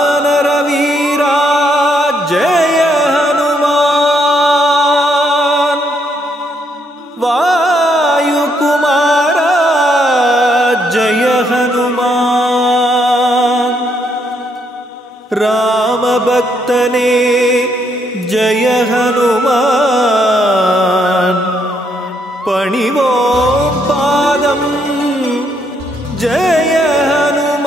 वानरवीरा जय हनुमान वायुकुमारा जय हनुमान रामभक्तने जय हनुमान पणिवों पादं जय हनुमान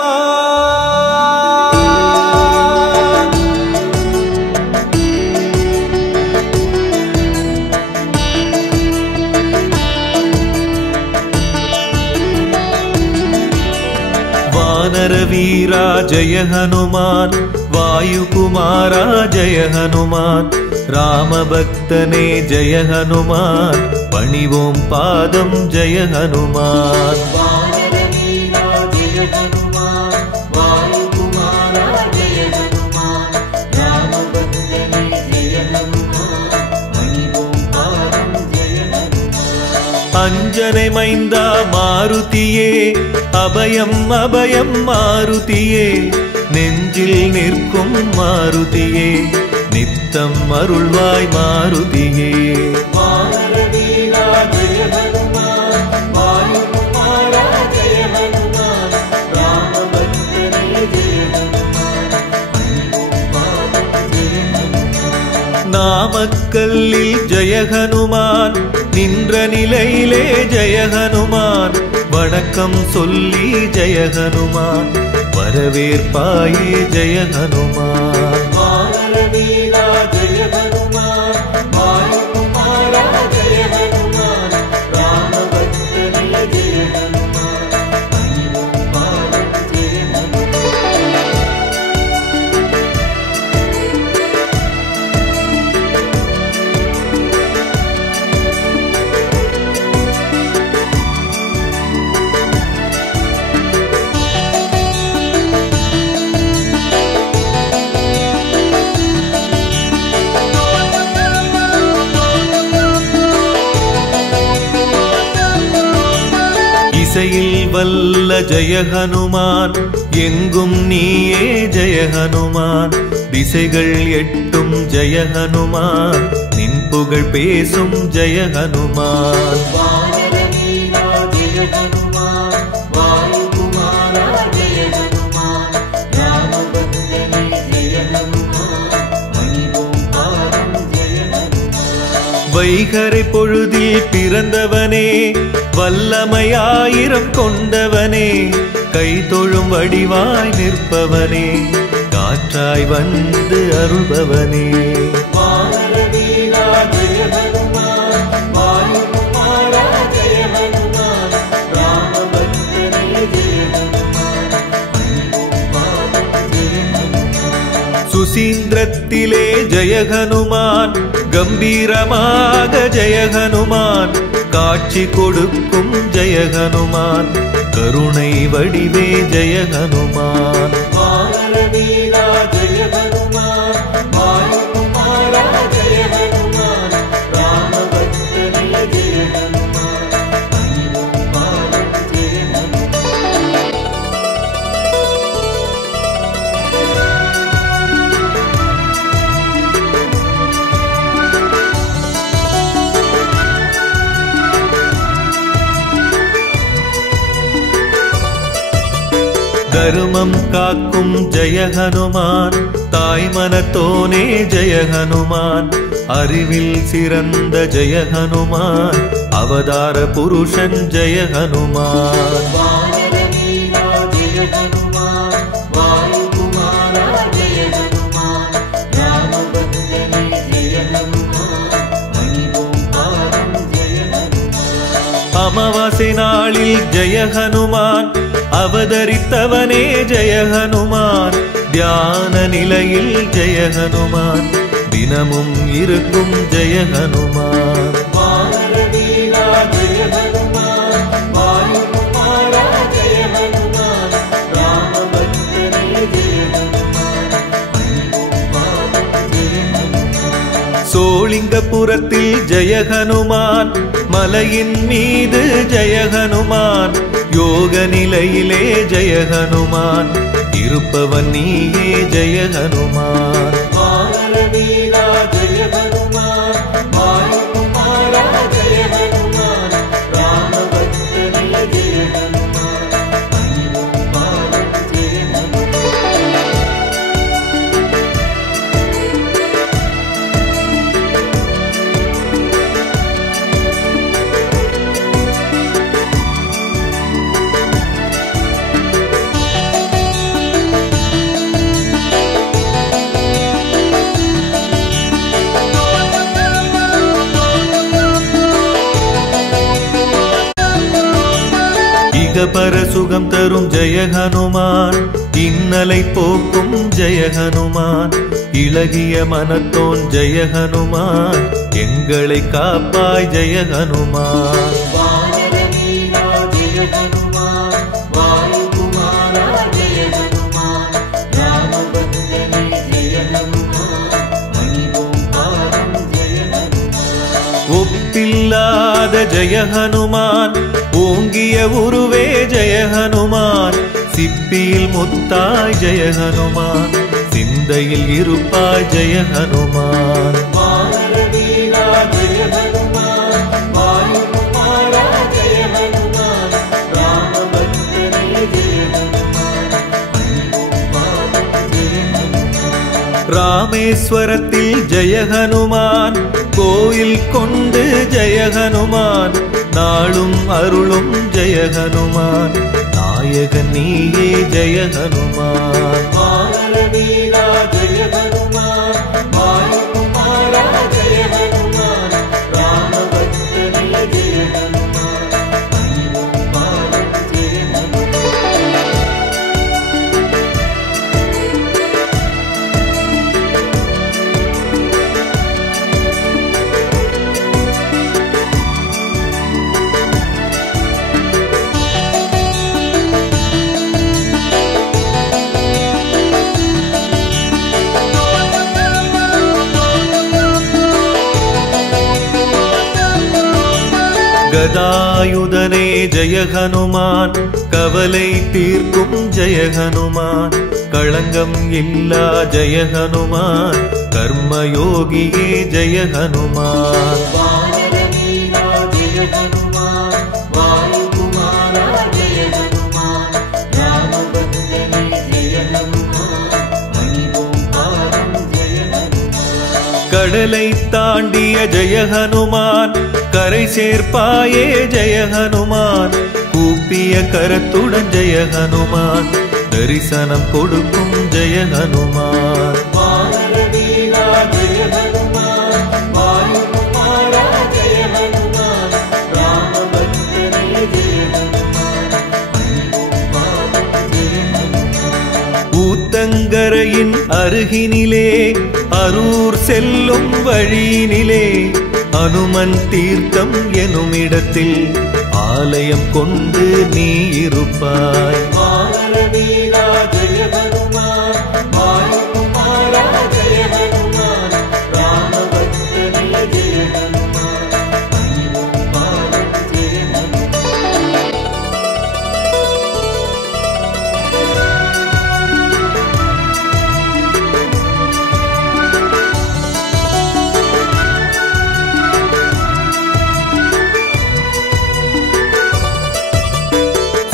वानरवीरा जय हनुमान वायुकुमारा जय हनुमान रामभक्तने जय हनुमान पणिवों पादं जय हनुमान वानरवीरा जय हनुमान वायुकुमारा जय हनुमान रामभक्तने जय हनुमान पणिवों पादं जय हनुमान अंजने मैंदा मारुतिये अभयं अभयं मारुतिये நெஞ்சில் நிற்கும் மாருதியே நித்தம் அருள்வாய் மாருதியே वानरवीरा जय हनुमान वायुकुमारा जय हनुमान रामभक्तने जय हनुमान पणिवों पादं जय हनुमान நாமக்கல்லில் ஜெய ஹனுமான் நின்ற நிலையிலே ஜெய ஹனுமான் வணக்கம் சொல்லி ஜெய ஹனுமான் வரவேற்பாயே ஜெய ஹனுமான் वानरवीरा जय हनुमान वायुकुमारा जय हनुमान रामभक्तने जय हनुमान पणिवों पादं जय हनुमान இசையில் வல்ல ஜெய ஹனுமான் எங்கும் நீயே ஜெய ஹனுமான் திசைகள் எட்டும் ஜெய ஹனுமான் நின் புகழ் பேசும் ஜெய ஹனுமான் वानरवीरा जय हनुमान वायुकुमारा जय हनुमान रामभक्तने जय हनुमान पणिवों पादं जय हनुमान வைகரை பொழுதில் பிறந்தவனே வல்லமையாயிரம் கொண்டவனே கைதொழும் வடிவாய் நிற்பவனே காற்றாய் வந்து அருள்பவனே वानरवीरा जय हनुमान वायुकुमारा जय हनुमान रामभक्तने जय हनुमान पणिवों पादं जय हनुमान சுசீந்திரத்திலே ஜெய ஹனுமான் கம்பீரமாக ஜெய ஹனுமான் காட்சி கொடுக்கும் ஜெய ஹனுமான் கருணை வடிவே ஜெய ஹனுமான் वानरवीरा जय हनुमान वायुकुमारा जय हनुमान रामभक्तने जय हनुमान पणिवों पादं जय हनुमान தர்மம் காக்கும் ஜெய ஹனுமான் தாய் மனத்தோனே ஜெய ஹனுமான் அறிவில் சிறந்த ஜெய ஹனுமான் அவதார புருஷன் ஜெய ஹனுமான் वानरवीरा जय हनुमान वायुकुमारा जय हनुमान रामभक्तने जय हनुमान पणिवों पादं जय हनुमान அமாவாசை நாளில் ஜெய ஹனுமான் அவதரித்தவனே ஜெய ஹனுமான் தியான நிலையில் ஜெய ஹனுமான் தினமும் இருக்கும் ஜெய ஹனுமான் वानरवीरा जय हनुमान वायुकुमारा जय हनुमान रामभक्तने जय हनुमान पणिवों पादं जय हनुमान சோளிங்கபுரத்தில் ஜெய ஹனுமான் மலையின் மீது ஜெய ஹனுமான் யோக நிலையிலே ஜெய ஹனுமான் இருப்பவன் நீயே ஜெய ஹனுமான் வானர வீரா ஜெய ஹனுமான் வாயுகுமாரா ஜெய ஹனுமான் ராமபக்தனே ஜெய ஹனுமான் பணிவும் பாதம் ஜெய ஹனுமான் பரசுகம் தரும் ஜெய ஹனுமான் இன்னலை போக்கும் ஜெய ஹனுமான் இளகிய மனத்தோன் ஜெய ஹனுமான் எங்களை காப்பாய் ஜெய ஹனுமான் வானர வீரா ஜெய ஹனுமான் வாயுகுமாரா ஜெய ஹனுமான் ராமபக்தனே ஜெய ஹனுமான் பணிவும் பாதம் ஜெய ஹனுமான் ஒப்பில்லாத ஜெய ஹனுமான் ஓங்கிய உருவே ஜெய ஹனுமான் சிப்பியில் முத்தாய் ஜெய ஹனுமான் சிந்தையில் இருப்பாய் ஜெய ஹனுமான் வானர வீரா ஜெய ஹனுமான் வாயுகுமாரா ஜெய ஹனுமான் ராமபக்தனே ஜெய ஹனுமான் பணிவும் பாதம் ஜெய ஹனுமான் ராமேஸ்வரத்தில் ஜெய ஹனுமான் கோயில் கொண்டு ஜெய ஹனுமான் நாளும் அருளும் ஜெய ஹனுமான் நாயகன் நீயே ஜெய ஹனுமான் வானர வீரா ஜெய ஹனுமான் வாயுகுமாரா ஜெய ஹனுமான் ராமபக்தனே ஜெய ஹனுமான் பணிவும் பாதம் ஜெய ஹனுமான் கதாயுதனே ஜெய ஹனுமான் கவலை தீர்க்கும் ஜெய ஹனுமான் களங்கம் இல்லா ஜெய ஹனுமான் கர்மயோகியே ஜெய ஹனுமான் வானர வீரா ஜெய ஹனுமான் வாயுகுமாரா ஜெய ஹனுமான் ராமபக்தனே ஜெய ஹனுமான் பணிவும் பாதம் ஜெய ஹனுமான் கடலை தாண்டிய ஜெய ஹனுமான் கரை சேர்ப்பாயே ஜெய ஹனுமான் கூப்பிய கரத்துடன் ஜெய ஹனுமான் தரிசனம் கொடுக்கும் ஜெய ஹனுமான் வானர வீரா ஜெய ஹனுமான் வாயுகுமாரா ஜெய ஹனுமான் ராமபக்தனே ஜெய ஹனுமான் பணிவும் பாதம் ஜெய ஹனுமான் ஊத்தங்கரையின் அருகினிலே அரூர் செல்லும் வழியினிலே அனுமன் தீர்த்தம் எனும் இடத்தில் ஆலயம் கொண்டு நீ இருப்பாய் வானர வீரா ஜெய ஹனுமான் வாயுகுமாரா ஜெய ஹனுமான் ராமபக்தனே ஜெய ஹனுமான் பணிவும் பாதம் ஜெய ஹனுமான்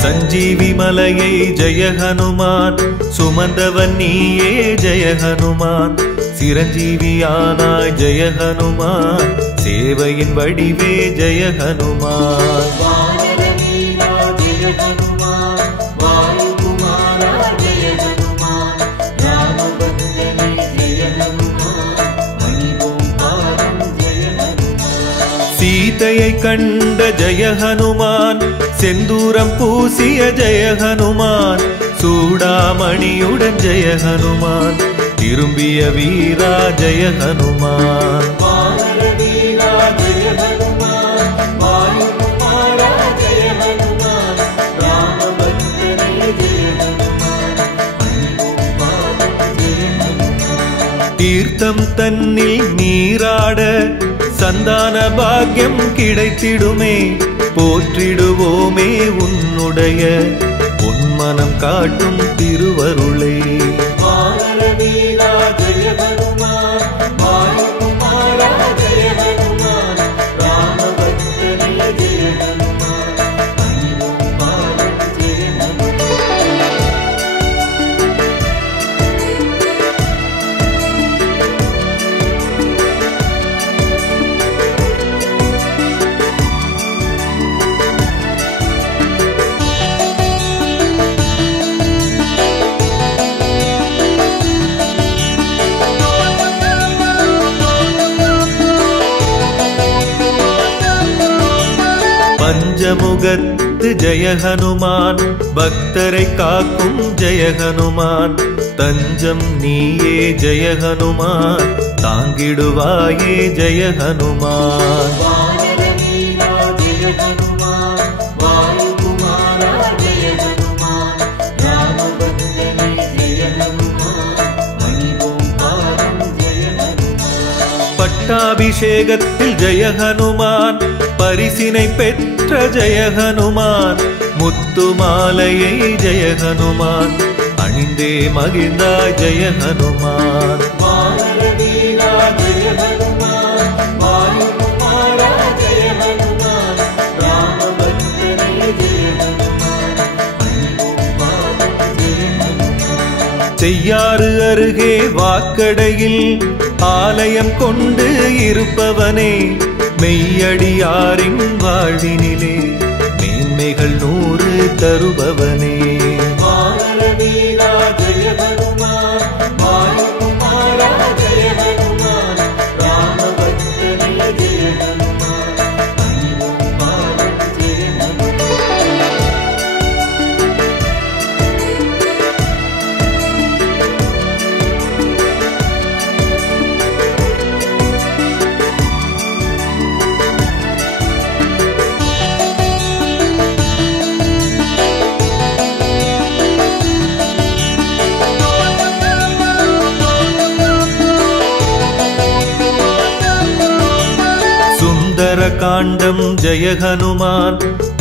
சஞ்சீவி மலையை ஜெய ஹனுமான் சுமந்தவன் நீயே ஜெய ஹனுமான் சிரஞ்சீவியானாய் ஜெய ஹனுமான் சேவையின் வடிவே ஜெய ஹனுமான் வானர வீரா ஜெய ஹனுமான் வாயுகுமாரா ஜெய ஹனுமான் ராமபக்தனே ஜெய ஹனுமான் பணிவும் பாதம் ஜெய ஹனுமான் சீதையை கண்ட ஜெய ஹனுமான் செந்தூரம் பூசிய ஜெய ஹனுமான் சூடாமணியுடன் ஜெய ஹனுமான் திரும்பிய வீரா ஜெய ஹனுமான் வானர வீரா ஜெய ஹனுமான் வாயுகுமாரா ஜெய ஹனுமான் ராமபக்தனே ஜெய ஹனுமான் பணிவும் பாதம் ஜெய ஹனுமான் தீர்த்தம் தன்னில் நீராட சந்தான பாக்கியம் கிடைத்திடுமே போற்றிடுவோமே உன்னுடைய என்னுடைய பொன்மனம் காட்டும் திருவருளை வானர வீரா ஜெய ஹனுமான் வாயுகுமாரா ஜெய ஹனுமான் ராமபக்தனே ஜெய ஹனுமான் பணிவோம் பாதம் ஜெய ஹனுமான். பஞ்சமுகத்து ஜெய ஹனுமான் பக்தரை காக்கும் ஜெய ஹனுமான் தஞ்சம் நீயே ஜெய ஹனுமான் தாங்கிடுவாயே ஜெய ஹனுமான். வானர வீரா ஜெய ஹனுமான் வாயுகுமாரா ஜெய ஹனுமான் ராமபக்தனே ஜெய ஹனுமான் பணிவோம் பாதம் ஜெய ஹனுமான். பட்டாபிஷேகத்தில் ஜெய ஹனுமான் பரிசினை பெற்ற ஜெய ஹனுமான் முத்து மாலையை ஜெய ஹனுமான் அணிந்தே மகிழ்ந்தாய் ஜெய ஹனுமான். வானர வீரா ஜெய ஹனுமான் வாயுகுமாரா ஜெய ஹனுமான் ராமபக்தனே ஜெய ஹனுமான் பணிவோம் பாதம் ஜெய ஹனுமான். செய்யாறு அருகே வாக்கடையில் ஆலயம் கொண்டு இருப்பவனே மெய்யடியாரின் வாழ்வினிலே மேன்மைகள் 100 தருபவனே. வானர வீரா ஜெய ஹனுமான் வாயுகுமாரா ஜெய ஹனுமான் ராமபக்தனே ஜெய ஹனுமான் பணிவோம் பாதம் ஜெய ஹனுமான். சுந்தர காண்டம் ஜெய ஹனுமான்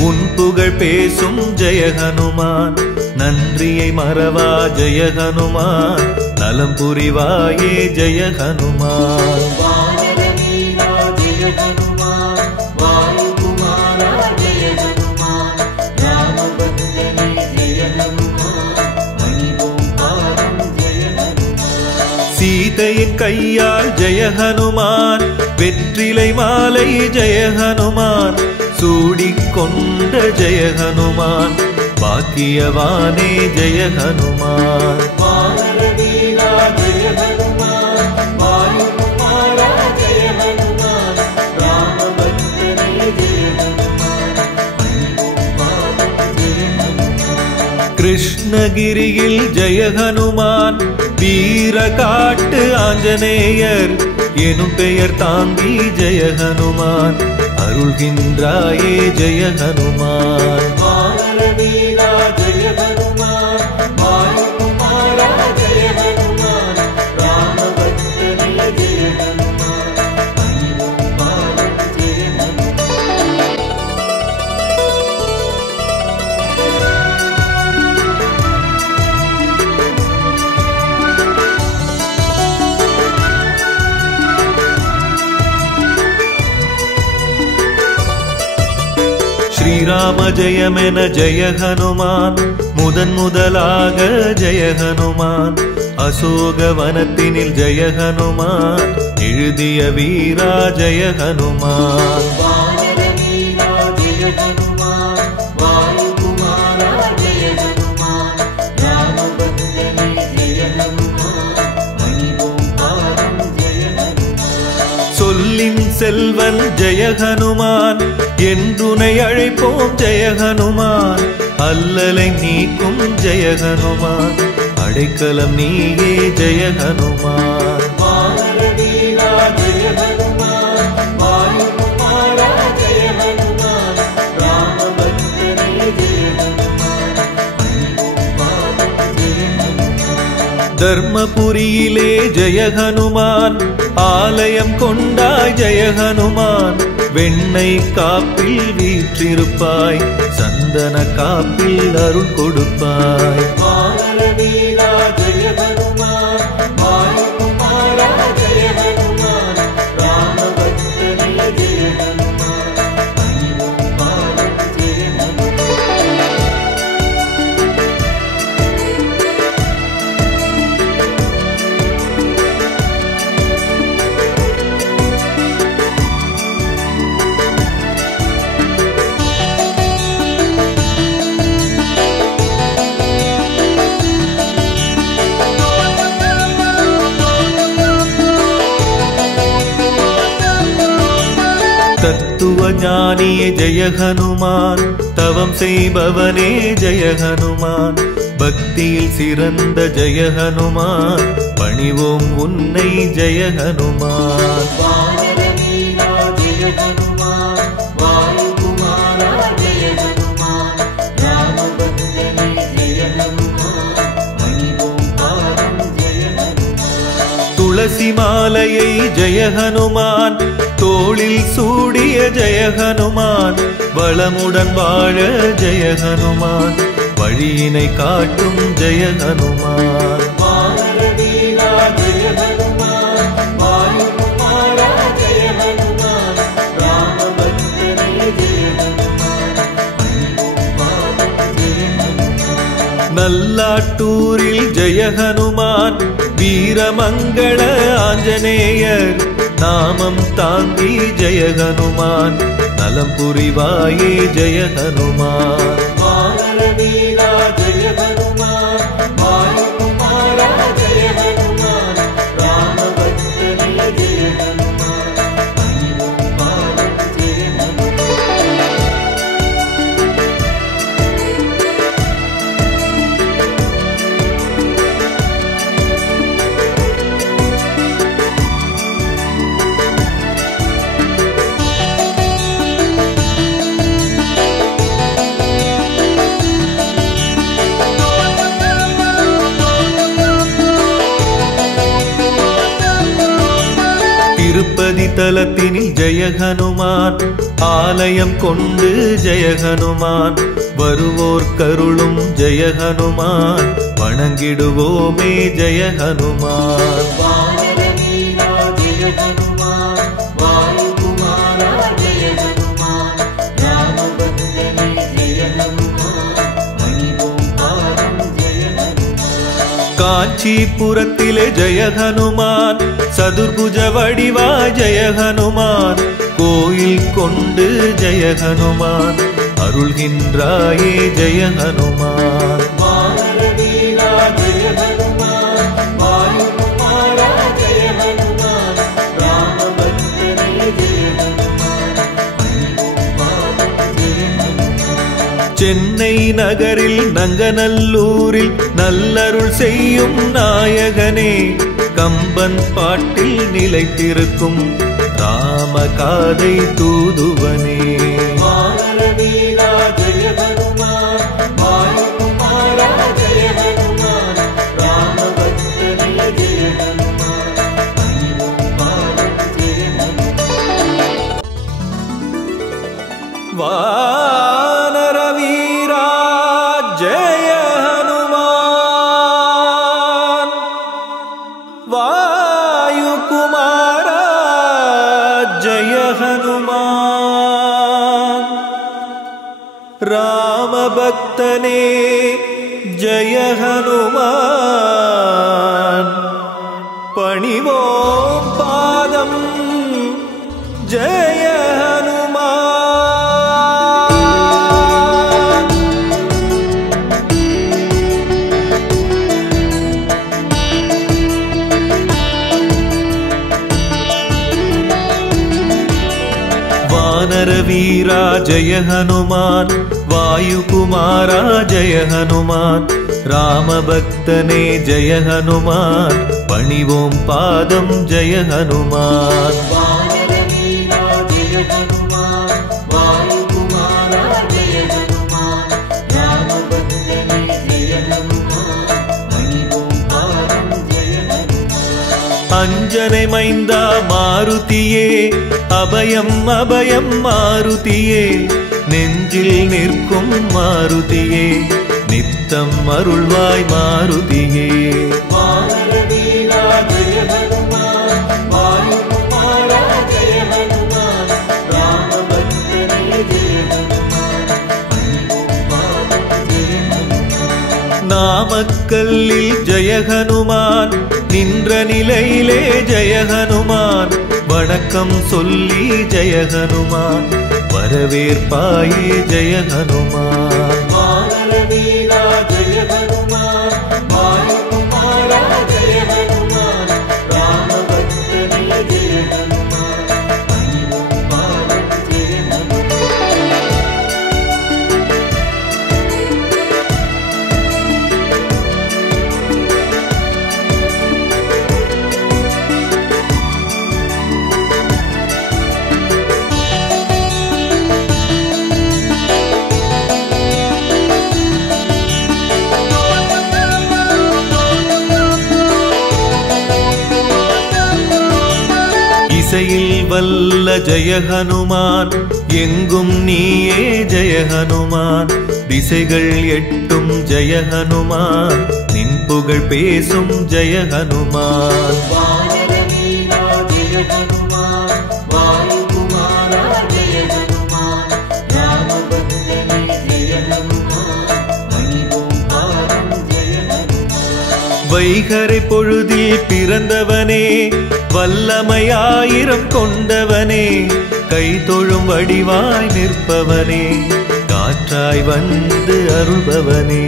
உன் புகழ் பேசும் ஜெய ஹனுமான் நன்றியை மறவா ஜெய ஹனுமான் நலம் புரிவாயே ஜெய ஹனுமான். வானர வீரா ஜெய ஹனுமான் வாயுகுமாரா ஜெய ஹனுமான் ராமபக்தனே ஜெய ஹனுமான் பணிவோம் பாதம் ஜெய ஹனுமான். சீதையின் கையால் ஜெய ஹனுமான் வெற்றிலை மாலை ஜெய ஹனுமான் சூடிக்கொண்ட ஜெய ஹனுமான் பாக்கியவானே ஜெய ஹனுமான். வானர வீரா ஜெய ஹனுமான் வாயுகுமாரா ஜெய ஹனுமான் ராமபக்தனே ஜெய ஹனுமான் பணிவோம் பாதம் ஜெய ஹனுமான். கிருஷ்ணகிரியில் ஜெய ஹனுமான் வீர காட்டு ஆஞ்சநேயர் எனும் பெயர் தாங்கி ஜெய ஹனுமான் அருள்கின்றாயே ஜெய ஹனுமான். வானர வீரா ஜெய ஹனுமான் வாயுகுமாரா ஜெய ஹனுமான் ராமபக்தனே ஜெய ஹனுமான் பணிவோம் பாதம் ஜெய ஹனுமான். ஸ்ரீராம ஜெயமென ஜெய ஹனுமான் முதலாக ஜெய ஹனுமான் அசோக வனத்தினில் ஜெய ஹனுமான் எழுதிய வீரா ஜெய ஹனுமான். வானர வீரா ஜெய ஹனுமான் வாயுகுமாரா ஜெய ஹனுமான் ராமபக்தனே ஜெய ஹனுமான் பணிவோம் பாதம் ஜெய ஹனுமான். சொல்லின் செல்வன் ஜெய ஹனுமான் என்றுனை அழைப்போம் ஜெய ஹனுமான் அல்லலை நீக்கும் ஜெய ஹனுமான் அடைக்கலம் நீயே ஜெய ஹனுமான். வானர வீரா ஜெய ஹனுமான் வாயுகுமாரா ஜெய ஹனுமான் ராமபக்தனே ஜெய ஹனுமான் பணிவோம் பாதம் ஜெய ஹனுமான். தர்மபுரியிலே ஜெய ஹனுமான் ஆலயம் கொண்டாய் ஜெய ஹனுமான் வெண்ணெய் காப்பில் வீற்றிருப்பாய் சந்தன காப்பில் அருள் கொடுப்பாய் வானர வீரா ஜெய ஹனுமான் வாயுகுமாரா ஜெய ஹனுமான் ராமபக்தனே ஜெய ஹனுமான் பணிவோம் பாதம் ஜெய ஹனுமான் தத்துவ ஞானியே ஜெய ஹனுமான் தவம் செய்பவனே ஜெய ஹனுமான் பக்தியில் சிறந்த ஜெய ஹனுமான் பணிவோம் உன்னை ஜெய ஹனுமான் வானர வீரா ஜெய ஹனுமான் வாயுகுமாரா ஜெய ஹனுமான் ராமபக்தனே ஜெய ஹனுமான் பணிவோம் பாதம் ஜெய ஹனுமான் துளசி மாலையை ஜெய ஹனுமான் தோளில் சூடிய ஜெய ஹனுமான் வளமுடன் வாழ ஜெய ஹனுமான் வழியினை காட்டும் ஜெய ஹனுமான் வானர வீரா ஜெய ஹனுமான் வாயுகுமாரா ஜெய ஹனுமான் ராமபக்தனே ஜெய ஹனுமான் பணிவோம் பாதம் ஜெய ஹனுமான் நல்லாட்டூரில் ஜெய ஹனுமான் வீரமங்கள ஆஞ்சநேயர் நாமம் தாங்கி ஜெய ஹனுமான் நலம் புரிவாயே ஜெய ஹனுமான் வானர வீரா ஜெய ஹனுமான் வாயுகுமாரா ஜெய ஹனுமான் ராமபக்தனே ஜெய ஹனுமான் பணிவோம் பாதம் ஜெய ஹனுமான் திருப்பதி தலத்தினில் ஜெய ஹனுமான் ஆலயம் கொண்டு ஜெய ஹனுமான் வருவோர் கருளும் ஜெய ஹனுமான் வணங்கிடுவோமே ஜெய ஹனுமான் வானர வீரா ஜெய ஹனுமான் வாயுகுமாரா ஜெய ஹனுமான் ராமபக்தனே ஜெய ஹனுமான் பணிவோம் பாதம் ஜெய ஹனுமான் காஞ்சிபுரத்திலே ஜெய ஹனுமான் சதுர்புஜ வடிவா ஜெய ஹனுமான் கோயில் கொண்டு ஜெய ஹனுமான் அருள்கின்றாயே ஜெய ஹனுமான் வானர வீரா ஜெய ஹனுமான் வாயுகுமாரா ஜெய ஹனுமான் ராமபக்தனே ஜெய ஹனுமான் பணிவோம் பாதம் ஜெய ஹனுமான் சென்னை நகரில் நங்கநல்லூரில் நல்லருள் செய்யும் நாயகனே கம்பன் பாட்டில் நிலைத்திருக்கும் ராமகாதை தூதுவனே வானர வீரா ஜெய ஹனுமான் வாயுகுமாரா ஜெய ஹனுமான் ராமபக்தனே ஜெய ஹனுமான் பணிவோம் பாதம் ஜெய ஹனுமான் வானர வீரா ஜெய ஹனுமான் வாயுகுமாரா ஜெய ஹனுமான் ராமபக்தனே ஜெய ஹனுமான் பணிவோம் பாதம் ஜெய ஹனுமான் வானர வீரா ஜெய ஹனுமான் வாயுகுமாரா ஜெய ஹனுமான் ராமபக்தனே ஜெய ஹனுமான் பணிவோம் பாதம் ஜெய ஹனுமான் வானர வீரா ஜெய ஹனுமான் வாயுகுமாரா ஜெய ஹனுமான் ராமபக்தனே ஜெய ஹனுமான் பணிவோம் பாதம் ஜெய ஹனுமான் அஞ்ச அஞ்சனை மைந்தா மாருதியே அபயம் அபயம் மாருதியே நெஞ்சில் நிற்கும் மாருதியே நித்தம் அருள்வாய் மாருதியே வானரவீரா ஜெய ஹனுமான் வாயுகுமாரா ஜெய ஹனுமான் ராமபக்தனே ஜெய ஹனுமான் அன்புமான் ஜெய ஹனுமான் நாமக்கல்லில் ஜெய ஹனுமான் நின்ற நிலையிலே ஜெய ஹனுமான் வணக்கம் சொல்லி ஜெய ஹனுமான் வரவேற்பாயே ஜெய ஹனுமான் வானரவீரா ஜெய ஹனுமான் வாயுகுமாரா ஜெய ஹனுமான் ராமபக்தனே ஜெய ஹனுமான் அன்புமான் ஜெய ஹனுமான் இசையில் வல்ல ஜெய ஹனுமான் எங்கும் நீயே ஜெய ஹனுமான் திசைகள் எட்டும் ஜெய ஹனுமான் நின் புகழ் பேசும் ஜெய ஹனுமான் வானரவீரா ஜெய ஹனுமான் வாயுகுமாரா ஜெய ஹனுமான் ராமபக்தனே ஜெய ஹனுமான் அன்புமான் ஜெய ஹனுமான் வைகரை பொழுதில் பிறந்தவனே வல்லமையாயிரம் கொண்டவனே கை தொழும் வடிவாய் நிற்பவனே காற்றாய் வந்து அருள்பவனே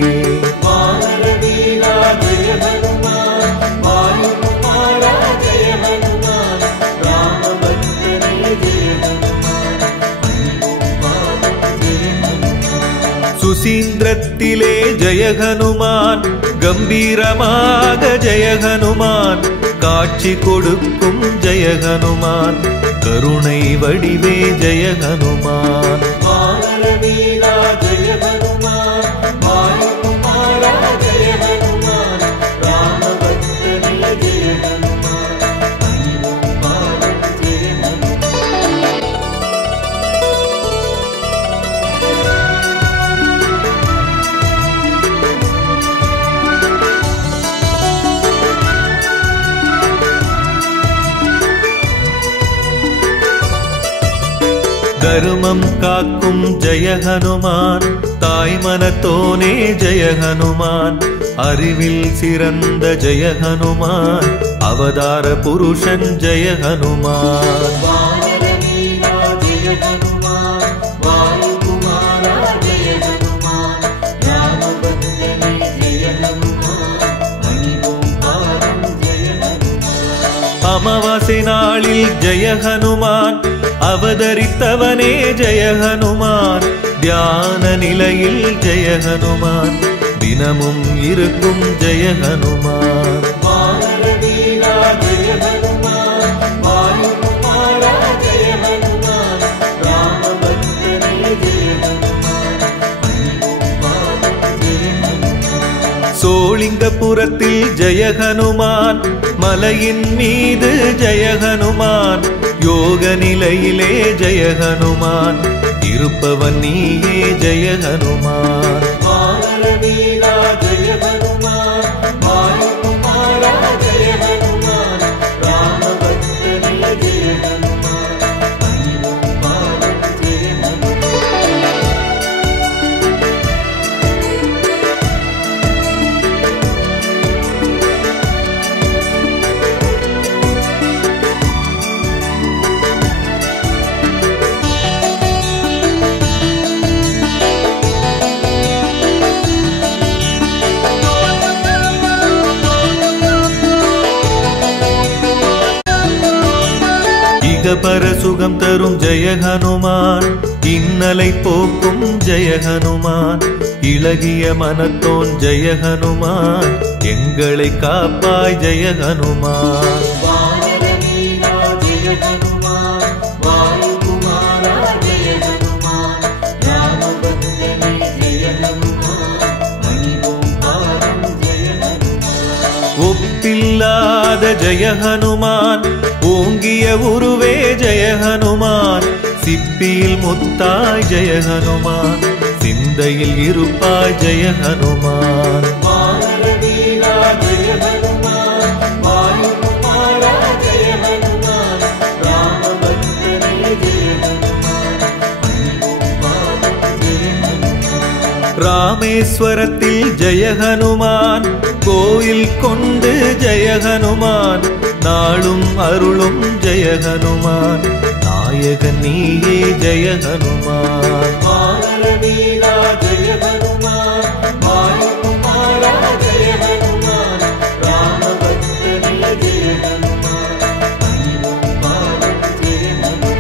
வானரவீரா ஜெய ஹனுமான் வாயுகுமாரா ஜெய ஹனுமான் ராமபக்தனே ஜெய ஹனுமான் அன்புமான் ஜெய ஹனுமான் சுசீந்திரத்திலே ஜெய ஹனுமான் கம்பீரமாக ஜெய ஹனுமான் காட்சி கொடுக்கும் ஜெய ஹனுமான் கருணை வடிவே ஜெய ஹனுமான் வானரவீரா ஜெய ஹனுமான் வாயுகுமாரா ஜெய ஹனுமான் ராமபக்தனே ஜெய ஹனுமான் அன்புமான் ஜெய ஹனுமான் தருமம் காக்கும் ஜெய ஹனுமான் தாய் மனத்தோனே ஜெய ஹனுமான் அறிவில் சிறந்த ஜெய ஹனுமான் அவதார புருஷன் ஜெய ஹனுமான் வானரவீரா ஜெய ஹனுமான் வாயுகுமாரா ஜெய ஹனுமான் ராமபக்தனே ஜெய ஹனுமான் அன்புமான் ஜெய ஹனுமான் அமாவாசை நாளில் ஜெய ஹனுமான் அவதரித்தவனே ஜெய ஹனுமான் தியான நிலையில் ஜெய ஹனுமான் தினமும் இருக்கும் ஜெய ஹனுமான் வானரவீரா ஜெய ஹனுமான் வாயுகுமாரா ஜெய ஹனுமான் ராமபக்தனே ஜெய ஹனுமான் அன்புமான் ஜெய ஹனுமான் சோளிங்கபுரத்தில் ஜெய ஹனுமான் மலையின் மீது ஜெய ஹனுமான் யோக நிலையிலே ஜெய ஹனுமான் இருப்பவன் நீயே ஜெய ஹனுமான் வானரவீரா ஜெய ஹனுமான் வாயுகுமாரா ஜெய ஹனுமான் ராமபக்தனே ஜெய ஹனுமான் அன்புமான் ஜெய ஹனுமான் இகபர சுகம் தரும் ஜெய ஹனுமான் இன்னலை போக்கும் ஜெய ஹனுமான் இளகிய மனத்தோன் ஜெய ஹனுமான் எங்களை காப்பாய் ஜெய ஹனுமான் வானரவீரா ஜெய ஹனுமான் வாயுகுமாரா ஜெய ஹனுமான் ராமபக்தனே ஜெய ஹனுமான் அன்புமான் ஜெய ஹனுமான் ஒப்பில்லாத பாத ஜெய ஹனுமான், ஓங்கிய உருவே ஜெய ஹனுமான், சிப்பியில் முத்தாய் ஜெய ஹனுமான், சிந்தையில் இருப்பாய் ஜெய ஹனுமான். வானர வீரா ஜெய ஹனுமான், வாயுகுமாரா ஜெய ஹனுமான், ராமபக்தனே ஜெய ஹனுமான், அன்பும் பாதம் ஜெய ஹனுமான். ராமேஸ்வரத்தில் ஜெய ஹனுமான், கோயில் கொண்டு ஜெய ஹனுமான், நாளும் அருளும் ஜெய ஹனுமான், நாயகன் நீயே ஜெய ஹனுமான். வானர வீரா ஜெய ஹனுமான், வாயுகுமாரா ஜெய ஹனுமான், ராமபக்தனே ஜெய ஹனுமான், அன்பும் பாதம் ஜெய ஹனுமான்.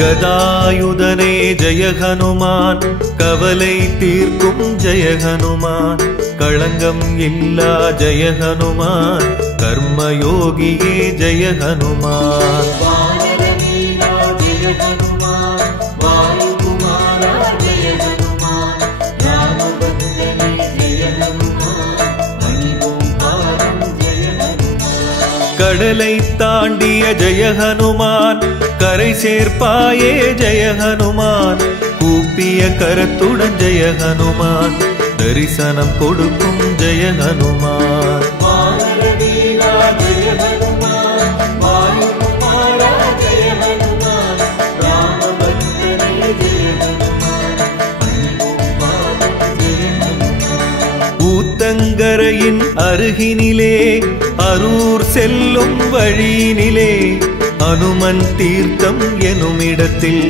கதாயுதனே ஜெய ஹனுமான், கவலை தீர்க்கும் ஜெய ஹனுமான், களங்கம் இல்லா ஜெய ஹனுமான், கர்மயோகியே ஜெய ஹனுமான். வானர வீரா ஜெய ஹனுமான், வாயுகுமாரா ஜெய ஹனுமான், ராமபக்தனே ஜெய ஹனுமான், அன்பும் பாதம் ஜெய ஹனுமான். கடலை தாண்டிய ஜெய ஹனுமான், கரை சேர்ப்பாயே ஜெய ஹனுமான், கூப்பிய கரத்துடன் ஜெய ஹனுமான், தரிசனம் கொடுக்கும் ஜெய ஹனுமான். வானர வீரா ஜெய ஹனுமான், வாயுகுமாரா ஜெய ஹனுமான், ராமபக்தனே ஜெய ஹனுமான், அன்பும் பாதம் ஜெய ஹனுமான். ஊத்தங்கரையின் அருகினிலே, அரூர் செல்லும் வழியினிலே, அனுமன் தீர்த்தம் எனும் இடத்தில்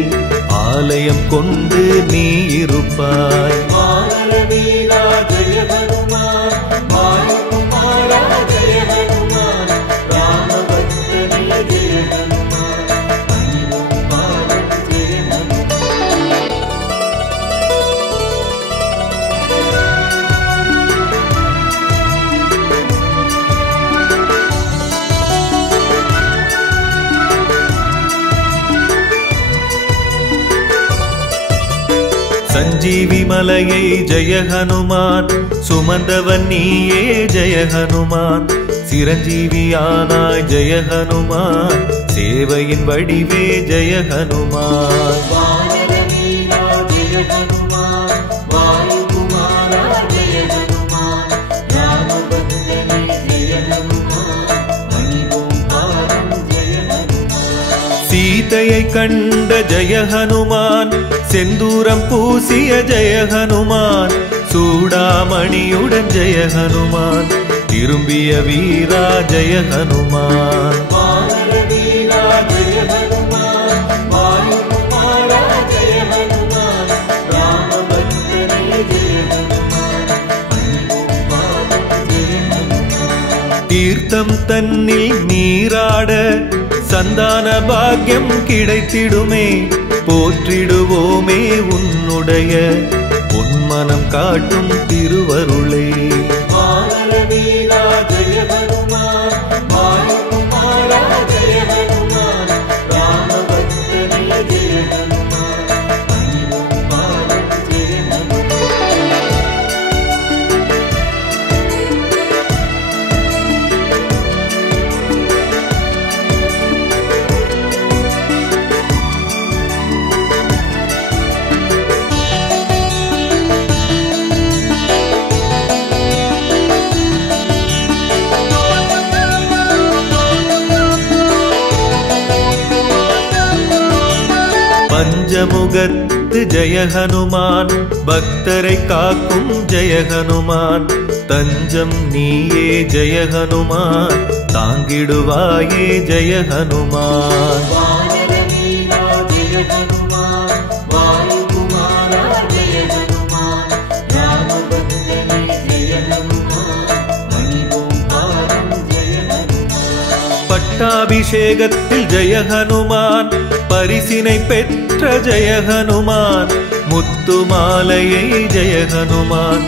ஆலயம் கொண்டு நீ இருப்பாய். வானர வீரா ஜெய ஹனுமான், வாயுகுமாரா ஜெய ஹனுமான், ராமபக்தனே ஜெய ஹனுமான், அன்பும் பாதம் ஜெய ஹனுமான். சஞ்சீவி மலையை ஜெய ஹனுமான், சுமந்தவன் நீயே ஜெய ஹனுமான், சிரஞ்சீவியானாய் ஜெய ஹனுமான், சேவையின் வடிவே ஜெய ஹனுமான். வானர வீரா ஜெய ஹனுமான், வாயுகுமாரா ஜெய ஹனுமான், ராமபக்தனே ஜெய ஹனுமான், அன்பும் பாதம் ஜெய ஹனுமான். சீதையை கண்ட ஜெய ஹனுமான், செந்தூரம் பூசிய ஜெய ஹனுமான், சூடாமணியுடன் ஜெய ஹனுமான், திரும்பிய வீரா ஜெய ஹனுமான். வானர வீரா ஜெய ஹனுமான், வாயுகுமாரா ஜெய ஹனுமான், ராமபக்தனே ஜெய ஹனுமான், அன்பும் பாதம் ஜெய ஹனுமான். தீர்த்தம் தன்னில் நீராட சந்தான பாக்கியம் கிடைத்திடுமே, போற்றிடுவோமே உன்னுடைய பொன்மனம் காட்டும் திருவருளே. வானர வீரா ஜெய ஹனுமான், வாயுகுமாரா ஜெய ஹனுமான், ராமபக்தனே ஜெய ஹனுமான், அன்பும் பாதம் ஜெய ஹனுமான். பஞ்சமுகத்து ஜெய ஹனுமான், பக்தரை காக்கும் ஜெய ஹனுமான், தஞ்சம் நீயே ஜெய ஹனுமான், தாங்கிடுவாயே ஜெய ஹனுமான். வானர வீரா ஜெய ஹனுமான், வாயுகுமாரா ஜெய ஹனுமான், ராமபக்தனே ஜெய ஹனுமான், அன்பும் பாதம் ஜெய ஹனுமான். பட்டாபிஷேகத்தில் ஜெய ஹனுமான், பரிசினை பெற்ற ஜெய ஹனுமான் முத்து மாலையை ஜெய ஹனுமான்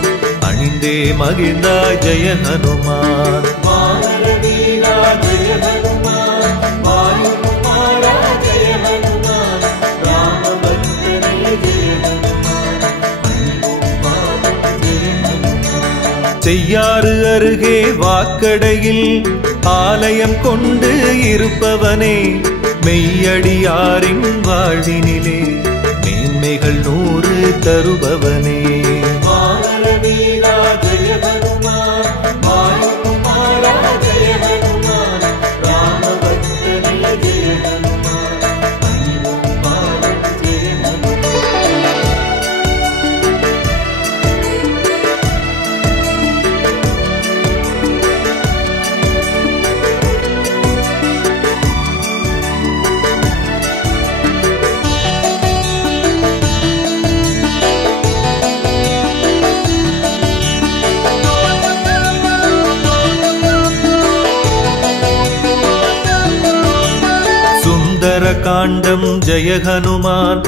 அணிந்தே மகிழ்ந்தாய் ஜெய ஹனுமான் வானர வீரா ஜெய ஹனுமான் வாயுகுமாரா ஜெய ஹனுமான் ராமபக்தனே ஜெய ஹனுமான் பணிவோம் பாதம் ஜெய ஹனுமான் செய்யாறு அருகே வாக்கடையில் ஆலயம் கொண்டு இருப்பவனே மெய்யடியாரின் வாழ்வினிலே மேன்மைகள் 100 தருபவனே வானர வீரா ஜெய ஹனுமான் வாயுகுமாரா ஜெய ஹனுமான் ராமபக்தனே ஜெய ஹனுமான் பணிவோம் பாதம் ஜெய ஹனுமான் சுந்தர காண்டம் ஜெய ஹனுமான்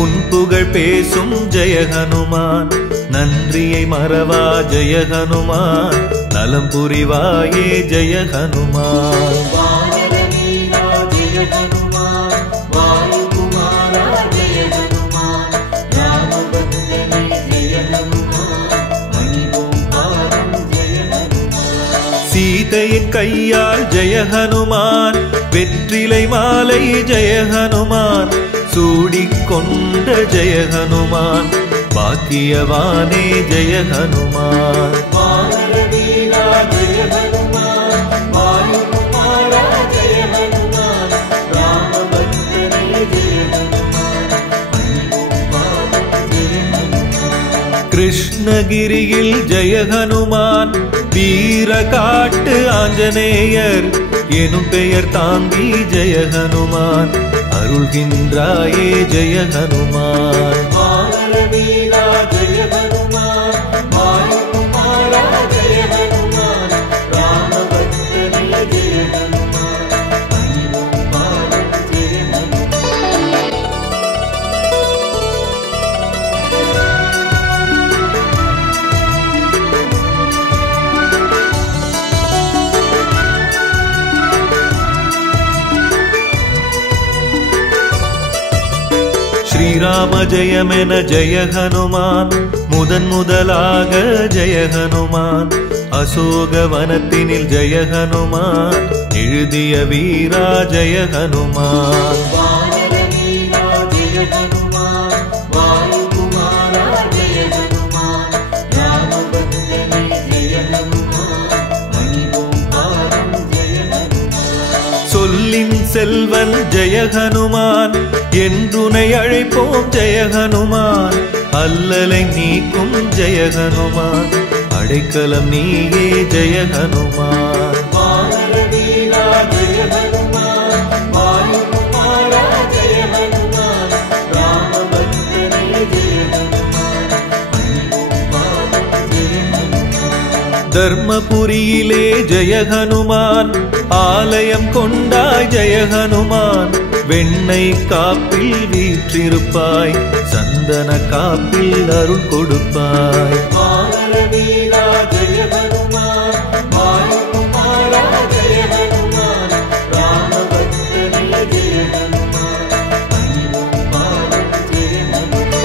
உன் புகழ் பேசும் ஜெய ஹனுமான் நன்றியை மறவா ஜெய ஹனுமான் நலம் புரிவாயே ஜெய ஹனுமான் வானர வீரா ஜெய ஹனுமான் வாயுகுமாரா ஜெய ஹனுமான் ராமபக்தனே ஜெய ஹனுமான் பணிவோம் பாதம் ஜெய ஹனுமான் சீதையின் கையால் ஜெய ஹனுமான் வெற்றிலை மாலை ஜெய ஹனுமான் சூடிக்கொண்ட ஜெய ஹனுமான் பாக்கியவானே ஜெய ஹனுமான் வானர வீரா ஜெய ஹனுமான் வாயுகுமாரா ஜெய ஹனுமான் ராமபக்தனே ஜெய ஹனுமான் பணிவோம் பாதம் ஜெய ஹனுமான் கிருஷ்ணகிரியில் ஜெய ஹனுமான் வீர காட்டு ஆஞ்சநேயர் எனும் பெயர் தாங்கி ஜெய ஹனுமான் அருள்கின்றாயே ஜெய ஹனுமான் வானர வீரா ஜெய ஹனுமான் வாயுகுமாரா ஜெய ஹனுமான் ராமபக்தனே ஜெய ஹனுமான் பணிவோம் பாதம் ஜெய ஹனுமான் ஸ்ரீராம ஜெயமென ஜெய ஹனுமான் முதலாக ஜெய ஹனுமான் அசோகவனத்தினில் ஜெய ஹனுமான் எழுதிய வீரா ஜெய ஹனுமான் வானர வீரா ஜெய ஹனுமான் வாயுகுமாரா ஜெய ஹனுமான் ராமபக்தனே ஜெய ஹனுமான் பணிவோம் பாதம் ஜெய ஹனுமான் சொல்லின் செல்வன் ஜெய ஹனுமான் என்றுனை அழைப்போம் ஜெய ஹனுமான் அல்லலை நீக்கும் ஜெய ஹனுமான் அடைக்கலம் நீயே ஜெய ஹனுமான் வானர வீரா ஜெய ஹனுமான் வாயுகுமாரா ஜெய ஹனுமான் ராமபக்தனே ஜெய ஹனுமான் பணிவோம் பாதம் ஜெய ஹனுமான் தர்மபுரியிலே ஜெய ஹனுமான் ஆலயம் கொண்டாய் ஜெய ஹனுமான் வெண்ணை காப்பில் வீற்றிருப்பாய் சந்தன காப்பில் அருள் கொடுப்பாய் வானர வீரா ஜெய ஹனுமான் வாயுகுமாரா ஜெய ஹனுமான் ராமபக்தனே ஜெய ஹனுமான் பணிவோம் பாதம் ஜெய ஹனுமான்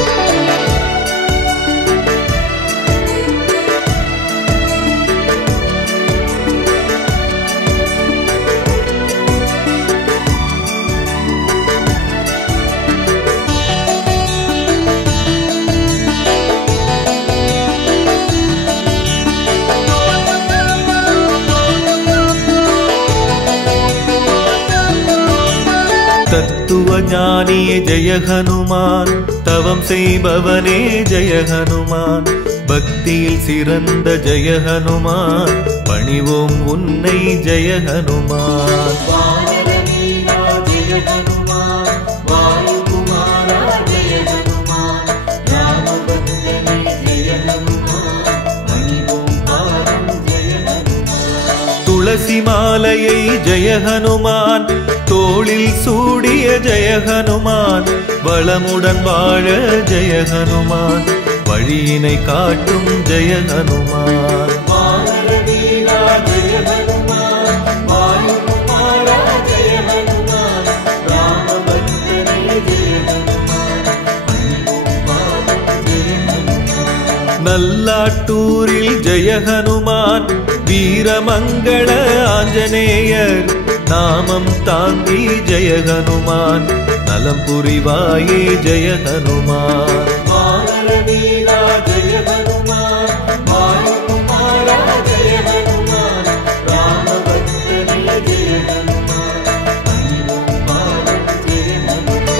தத்துவ ஞானியே ஜெய ஹனுமான் தவம் செய்பவனே ஜெய ஹனுமான் பக்தியில் சிறந்த ஜெய ஹனுமான் பணிவோம் உன்னை ஜெய ஹனுமான் வானர வீரா ஜெய ஹனுமான் வாயுகுமாரா ஜெய ஹனுமான் ராமபக்தனே ஜெய ஹனுமான் பணிவோம் பாதம் ஜெய ஹனுமான் துளசி மாலையை ஜெய ஹனுமான் தோளில் சூடிய ஜெய ஹனுமான் வளமுடன் வாழ ஜெய ஹனுமான் வழியினை காட்டும் ஜெய ஹனுமான் வானர வீரா ஜெய ஹனுமான் வாயுகுமாரா ஜெய ஹனுமான் ராமபக்தனே ஜெய ஹனுமான் பணிவோம் பாதம் ஜெய ஹனுமான் நல்லாட்டூரில் ஜெய ஹனுமான் வீரமங்கள ஆஞ்சநேயர் நாமம் தாங்கி ஜெய ஹனுமான் நலம் புரிவாயே ஜெய ஹனுமான் வானர வீரா ஜெய ஹனுமான் வாயுகுமாரா ஜெய ஹனுமான் ராமபக்தனே ஜெய ஹனுமான் பணிவோம் பாதம் ஜெய ஹனுமான்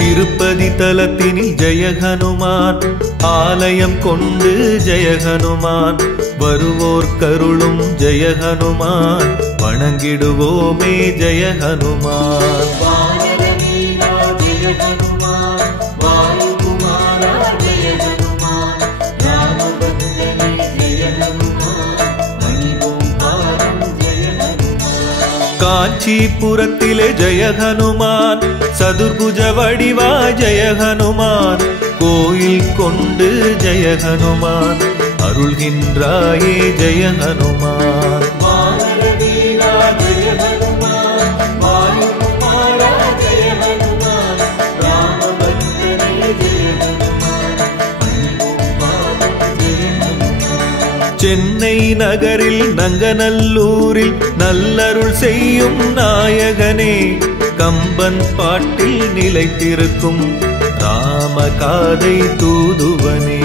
திருப்பதி தலத்தினில் ஜெய ஹனுமான் ஆலயம் கொண்டு ஜெய ஹனுமான் வருவோர் கருளும் ஜெய ஹனுமான் வணங்கிடுவோமே ஜெய ஹனுமான் வானர வீரா ஜெய ஹனுமான் வாயுகுமாரா ஜெய ஹனுமான் ராமபக்தனே ஜெய ஹனுமான் பணிவோம் பாதம் ஜெய ஹனுமான் காஞ்சிபுரத்திலே ஜெய ஹனுமான் சதுர்புஜ வடிவா ஜெய ஹனுமான் கோயில் கொண்டு ஜெய ஹனுமான் அருள்கின்றாயே ஜெய ஹனுமான் வானர வீரா ஜெய ஹனுமான் வாயுகுமாரா ஜெய ஹனுமான் ராமபக்தனே ஜெய ஹனுமான் பணிவோம் பாதம் ஜெய ஹனுமான் சென்னை நகரில் நங்கநல்லூரில் நல்லருள் செய்யும் நாயகனே கம்பன் பாட்டில் நிலைத்திருக்கும் ராமகாதை தூதுவனே